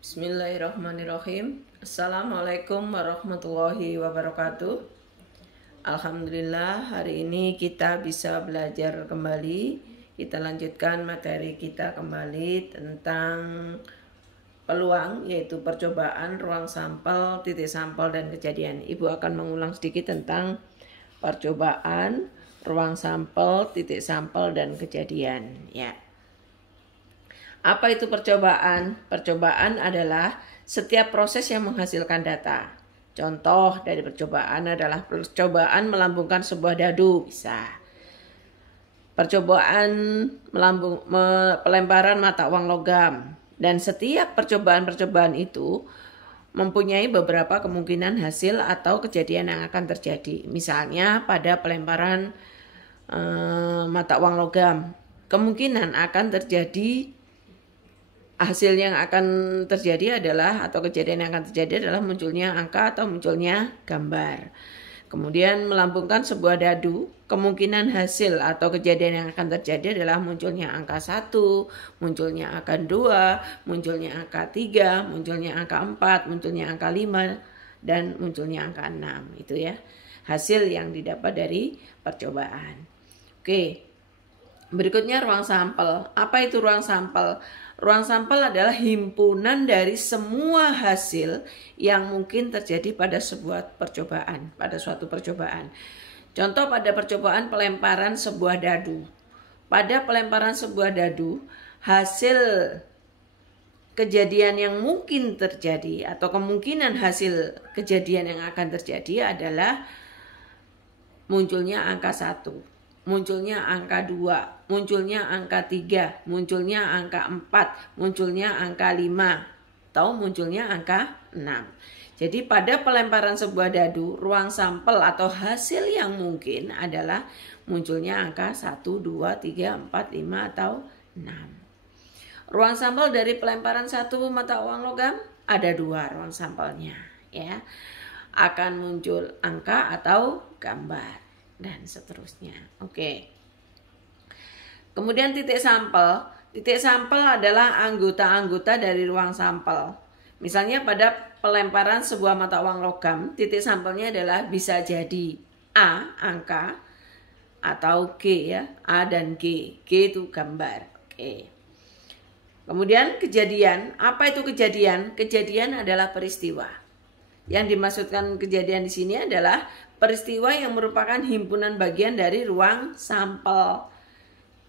Bismillahirrahmanirrahim. Assalamualaikum warahmatullahi wabarakatuh. Alhamdulillah, hari ini kita bisa belajar kembali. Kita lanjutkan materi kita kembali tentang peluang, yaitu percobaan, ruang sampel, titik sampel, dan kejadian. Ibu akan mengulang sedikit tentang percobaan, ruang sampel, titik sampel, dan kejadian. Ya. Apa itu percobaan? Percobaan adalah setiap proses yang menghasilkan data. Contoh dari percobaan adalah percobaan melambungkan sebuah dadu, bisa. Percobaan pelemparan mata uang logam. Dan setiap percobaan-percobaan itu mempunyai beberapa kemungkinan hasil atau kejadian yang akan terjadi. Misalnya pada pelemparan mata uang logam, kemungkinan akan terjadi hasil yang akan terjadi adalah, atau kejadian yang akan terjadi adalah munculnya angka atau munculnya gambar. Kemudian melambungkan sebuah dadu, kemungkinan hasil atau kejadian yang akan terjadi adalah munculnya angka 1, munculnya angka 2, munculnya angka 3, munculnya angka 4, munculnya angka 5, dan munculnya angka 6. Itu ya, hasil yang didapat dari percobaan. Oke, berikutnya ruang sampel. Apa itu ruang sampel? Ruang sampel adalah himpunan dari semua hasil yang mungkin terjadi pada sebuah percobaan, pada suatu percobaan. Contoh pada percobaan pelemparan sebuah dadu. Pada pelemparan sebuah dadu, hasil kejadian yang mungkin terjadi atau kemungkinan hasil kejadian yang akan terjadi adalah munculnya angka 1. Munculnya angka 2, munculnya angka 3, munculnya angka 4, munculnya angka 5, atau munculnya angka 6. Jadi pada pelemparan sebuah dadu, ruang sampel atau hasil yang mungkin adalah munculnya angka 1, 2, 3, 4, 5, atau 6. Ruang sampel dari pelemparan satu mata uang logam ada 2 ruang sampelnya, ya. Akan muncul angka atau gambar, dan seterusnya. Oke. Kemudian titik sampel. Titik sampel adalah anggota-anggota dari ruang sampel. Misalnya pada pelemparan sebuah mata uang logam, titik sampelnya adalah bisa jadi A, angka, atau G, ya. A dan G. G itu gambar. Oke. Kemudian kejadian. Apa itu kejadian? Kejadian adalah peristiwa. Yang dimaksudkan kejadian di sini adalah peristiwa yang merupakan himpunan bagian dari ruang sampel.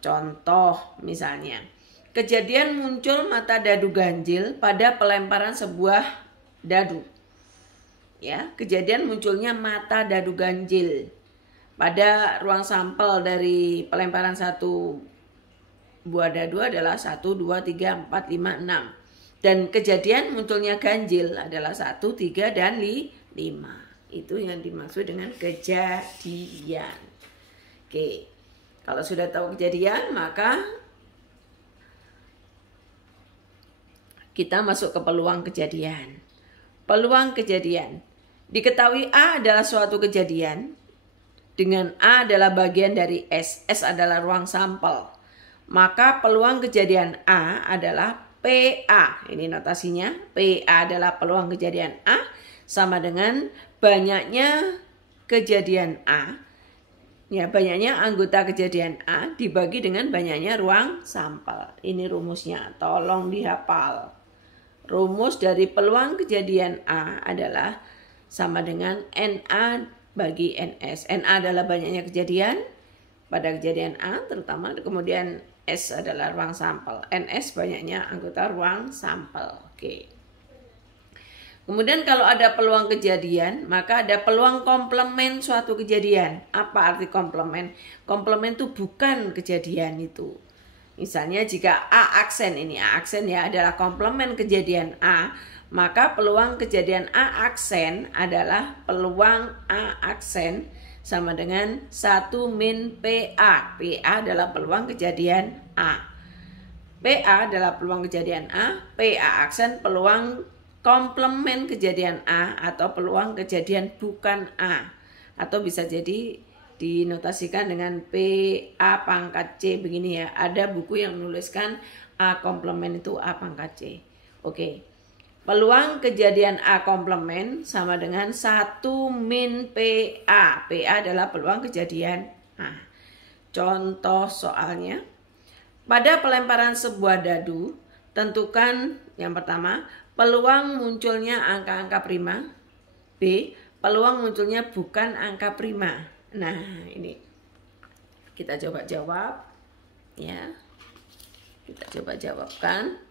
Contoh misalnya, kejadian muncul mata dadu ganjil pada pelemparan sebuah dadu. Ya, kejadian munculnya mata dadu ganjil pada ruang sampel dari pelemparan satu buah dadu adalah 1, 2, 3, 4, 5, 6. Dan kejadian munculnya ganjil adalah 1, 3, dan 5. Itu yang dimaksud dengan kejadian. Oke, kalau sudah tahu kejadian, maka kita masuk ke peluang kejadian. Peluang kejadian. Diketahui A adalah suatu kejadian, dengan A adalah bagian dari S. S adalah ruang sampel. Maka peluang kejadian A adalah PA. Ini notasinya. PA adalah peluang kejadian A sama dengan banyaknya kejadian A, ya, banyaknya anggota kejadian A dibagi dengan banyaknya ruang sampel. Ini rumusnya, tolong dihafal. Rumus dari peluang kejadian A adalah sama dengan NA bagi NS. NA adalah banyaknya kejadian pada kejadian A terutama, kemudian S adalah ruang sampel. NS banyaknya anggota ruang sampel. Oke. Kemudian kalau ada peluang kejadian, maka ada peluang komplement suatu kejadian. Apa arti komplement? Komplement itu bukan kejadian itu. Misalnya jika A aksen, ini A aksen ya, adalah komplement kejadian A, maka peluang kejadian A aksen adalah peluang A aksen sama dengan 1 min PA. PA adalah peluang kejadian A. PA adalah peluang kejadian A, PA aksen peluang komplement kejadian A atau peluang kejadian bukan A, atau bisa jadi dinotasikan dengan PA pangkat C begini ya. Ada buku yang menuliskan A komplement itu A pangkat C. Oke. Peluang kejadian A komplement sama dengan 1 min PA. PA adalah peluang kejadian A. Contoh soalnya, pada pelemparan sebuah dadu, tentukan yang pertama, peluang munculnya angka-angka prima. B, peluang munculnya bukan angka prima. Nah, ini kita coba jawab ya. Kita coba jawabkan.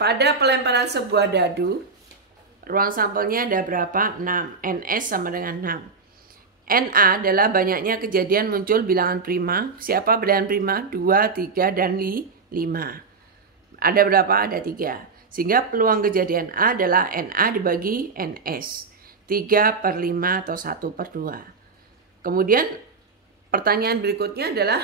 Pada pelemparan sebuah dadu, ruang sampelnya ada berapa? 6. NS sama dengan 6. NA adalah banyaknya kejadian muncul bilangan prima. Siapa bilangan prima? 2, 3, dan 5. Ada berapa? Ada 3. Sehingga peluang kejadian A adalah NA dibagi NS. 3/5 atau 1/2. Kemudian pertanyaan berikutnya adalah,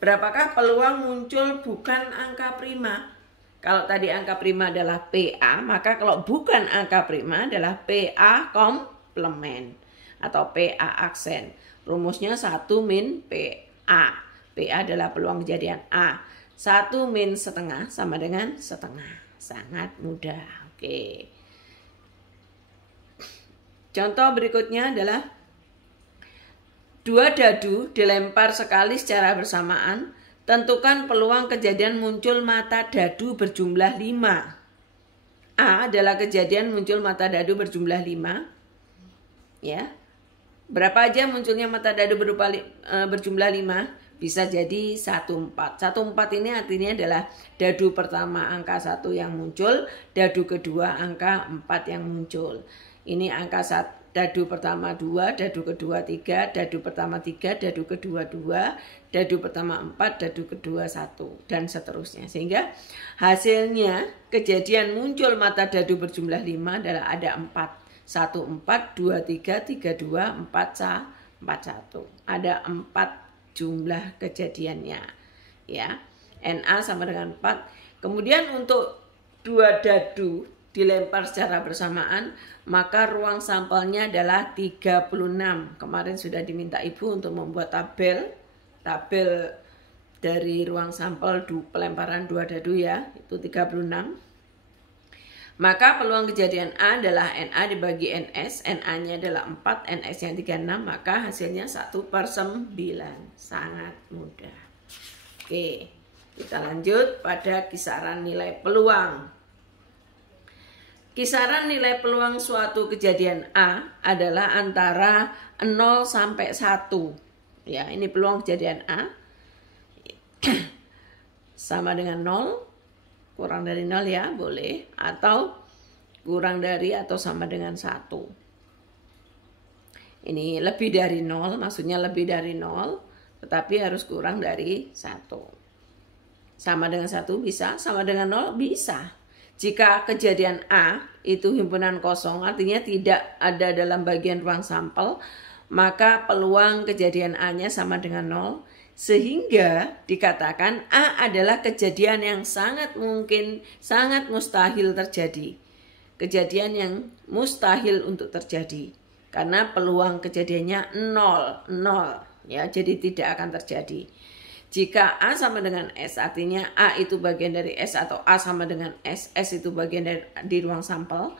berapakah peluang muncul bukan angka prima? Kalau tadi angka prima adalah PA, maka kalau bukan angka prima adalah PA komplement atau PA aksen. Rumusnya 1 min PA. PA adalah peluang kejadian A. 1 min setengah sama dengan setengah. Sangat mudah. Oke. Contoh berikutnya adalah 2 dadu dilempar sekali secara bersamaan. Tentukan peluang kejadian muncul mata dadu berjumlah 5. A adalah kejadian muncul mata dadu berjumlah 5. Ya. Berapa aja munculnya mata dadu berjumlah 5? Bisa jadi 1/4. 1/4 ini artinya adalah dadu pertama angka 1 yang muncul, dadu kedua angka 4 yang muncul. Ini angka 1. Dadu pertama 2, dadu kedua 3, dadu pertama 3, dadu kedua 2, dadu pertama 4, dadu kedua 1, dan seterusnya. Sehingga hasilnya kejadian muncul mata dadu berjumlah 5 adalah ada 4. 1, 4, 2, 3, 3, 2, 4, 1. Ada 4 jumlah kejadiannya. Ya. NA sama dengan 4. Kemudian untuk 2 dadu dilempar secara bersamaan, maka ruang sampelnya adalah 36. Kemarin sudah diminta Ibu untuk membuat tabel dari ruang sampel pelemparan 2 dadu ya, itu 36. Maka peluang kejadian A adalah NA dibagi NS, NA-nya adalah 4, NS-nya 36, maka hasilnya 1/9. Sangat mudah. Oke, kita lanjut pada kisaran nilai peluang. Kisaran nilai peluang suatu kejadian A adalah antara 0 sampai 1. Ya, ini peluang kejadian A. Sama dengan 0, kurang dari 0 ya, boleh. Atau kurang dari atau sama dengan 1. Ini lebih dari 0, maksudnya lebih dari 0, tetapi harus kurang dari 1. Sama dengan 1 bisa, sama dengan 0 bisa. Jika kejadian A itu himpunan kosong, artinya tidak ada dalam bagian ruang sampel, maka peluang kejadian A-nya sama dengan 0, sehingga dikatakan A adalah kejadian yang sangat mungkin, sangat mustahil terjadi. Kejadian yang mustahil untuk terjadi, karena peluang kejadiannya 0, ya, jadi tidak akan terjadi. Jika A sama dengan S, artinya A itu bagian dari S atau A sama dengan S itu bagian dari di ruang sampel,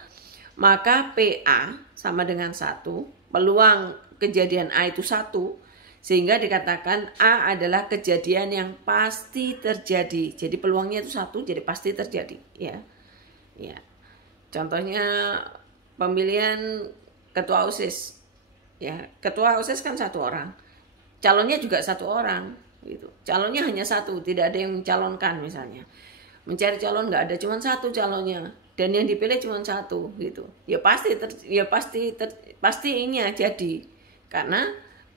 maka PA sama dengan 1, peluang kejadian A itu 1, sehingga dikatakan A adalah kejadian yang pasti terjadi. Jadi peluangnya itu 1, jadi pasti terjadi. Ya. Contohnya pemilihan ketua OSIS. Ya, ketua OSIS kan 1 orang, calonnya juga 1 orang. Gitu. Calonnya hanya 1, tidak ada yang mencalonkan misalnya. Mencari calon nggak ada, cuma 1 calonnya, dan yang dipilih cuma 1 gitu. Ya pasti ini jadi, karena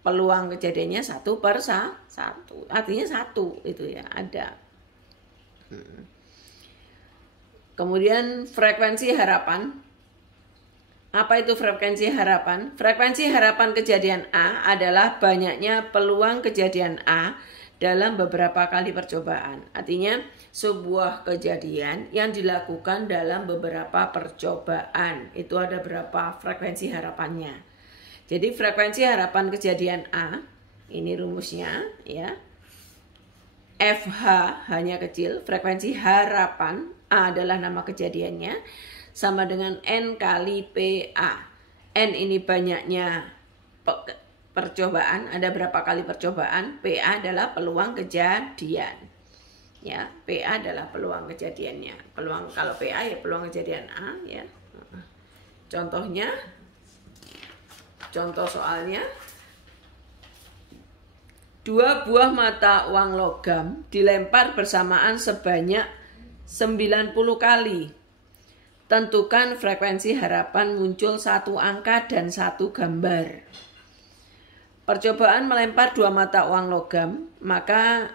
peluang kejadiannya 1/1, artinya 1 itu ya ada. Kemudian frekuensi harapan. Apa itu frekuensi harapan? Frekuensi harapan kejadian A adalah banyaknya peluang kejadian A dalam beberapa kali percobaan. Artinya sebuah kejadian yang dilakukan dalam beberapa percobaan. Itu ada berapa frekuensi harapannya. Jadi frekuensi harapan kejadian A, ini rumusnya ya. FH hanya kecil, frekuensi harapan A adalah nama kejadiannya, sama dengan N kali PA. N ini banyaknya percobaan, ada berapa kali percobaan, PA adalah peluang kejadian. Ya, PA adalah peluang kejadiannya. Peluang, kalau PA ya peluang kejadian A ya. Contohnya, contoh soalnya, 2 buah mata uang logam dilempar bersamaan sebanyak 90 kali. Tentukan frekuensi harapan muncul 1 angka dan 1 gambar. Percobaan melempar 2 mata uang logam, maka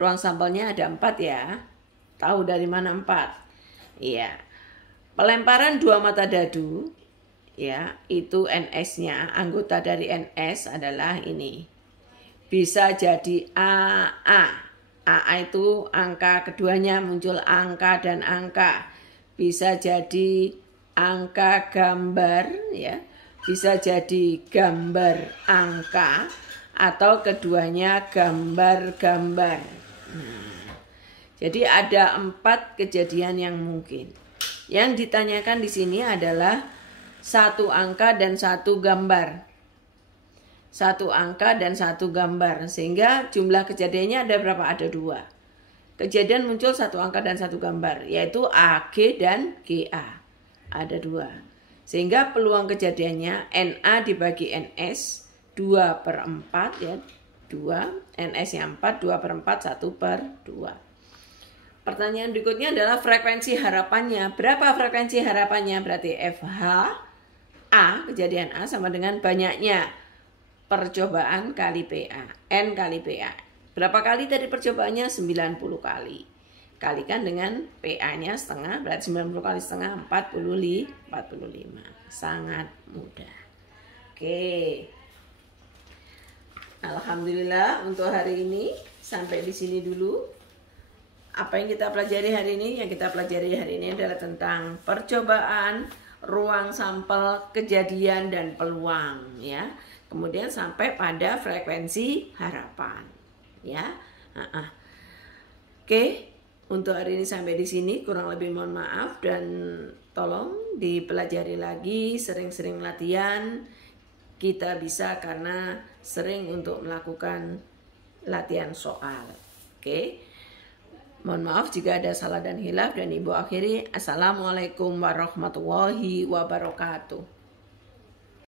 ruang sampelnya ada 4 ya. Tahu dari mana 4? Iya. Pelemparan 2 mata dadu, ya, itu NS-nya, anggota dari NS adalah ini. Bisa jadi AA. AA itu angka keduanya muncul angka dan angka. Bisa jadi angka gambar, ya. Bisa jadi gambar angka atau keduanya gambar-gambar. Jadi ada 4 kejadian yang mungkin. Yang ditanyakan di sini adalah 1 angka dan 1 gambar. 1 angka dan 1 gambar. Sehingga jumlah kejadiannya ada berapa? Ada 2. Kejadian muncul 1 angka dan 1 gambar, yaitu AG dan GA. Ada 2. Sehingga peluang kejadiannya NA dibagi NS 2/4 ya. 2, NS yang 4, 2/4, 1/2. Pertanyaan berikutnya adalah frekuensi harapannya. Berapa frekuensi harapannya? Berarti FH A, kejadian A sama dengan banyaknya percobaan kali PA. N kali PA. Berapa kali tadi percobaannya? 90 kali. Kalikan dengan PA-nya setengah, berarti 90 kali setengah 45. Sangat mudah. Oke. Alhamdulillah untuk hari ini sampai di sini dulu. Apa yang kita pelajari hari ini? Yang kita pelajari hari ini adalah tentang percobaan, ruang sampel, kejadian, dan peluang. Ya. Kemudian sampai pada frekuensi harapan. Ya. Oke. Untuk hari ini sampai di sini, kurang lebih mohon maaf dan tolong dipelajari lagi, sering-sering latihan. Kita bisa karena sering untuk melakukan latihan soal. Oke. Mohon maaf jika ada salah dan hilaf, dan Ibu akhiri. Assalamualaikum warahmatullahi wabarakatuh.